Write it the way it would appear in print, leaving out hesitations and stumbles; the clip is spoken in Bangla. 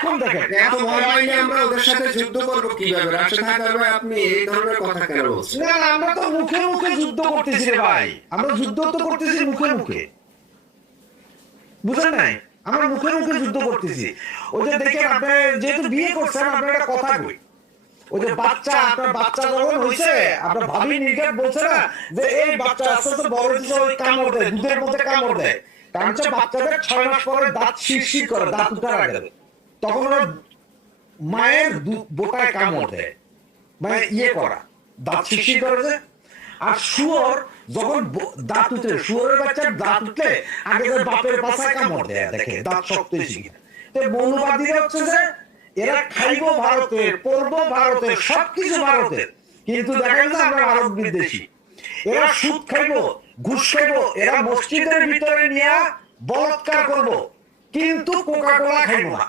এখন দেখেন এত ভয় পাইলে আমরা ওদের সাথে যুদ্ধ করবো কিভাবে? রাশেদ হায়দার ভাই, আপনি এই ধরনের কথা কেন বলছেন? না না, আমরা তো মুখে মুখে যুদ্ধ করতেছি রে ভাই, আমরা যুদ্ধ তো করতেছি মুখে মুখে, বুঝেন নাই? আমরা মুখে মুখে যুদ্ধ করতেছি। ওই যে দেখেন, আপনি যেহেতু বিয়ে করছেন, আপনার একটা কথা কই, ওই যে বাচ্চা, আপনার বাচ্চা যখন হয়েছে, আপনার ভাবি নির্ঘাত বলছে না যে এই বাচ্চা আস্তে আস্তে বড় হচ্ছে, ওই কামড় দেয়, দুধের মধ্যে কামড় দেয়। কারণ হচ্ছে বাচ্চাদের 6 মাস পরে দাঁত শিরশির করে, দাঁত উঠার আগে তখন ওরা মায়ের বোটায় কামড় দেয়, মানে ইয়ে করা, দাঁত শিরশির করে যে। আর শুয়োর যখন দাঁত উঠে, শুয়োরের বাচ্চার দাঁত উঠলে আগে যে বাপের পাশায় কামড় দেয়, দেখে দাঁত শক্ত হয়েছে কিনা। তো মৌলবাদীরা হচ্ছে যে এরা খাইবো ভারতের, পড়বো ভারতের, সবকিছু ভারতের, কিন্তু দেখেন যে আমরা ভারত বিদ্বেষী। এরা সুদ খাইবো, ঘুষ খাইবো, এরা মসজিদের ভিতরে নিয়ে বলাৎকার করবো, কিন্তু কোকা কোলা খাইবো না।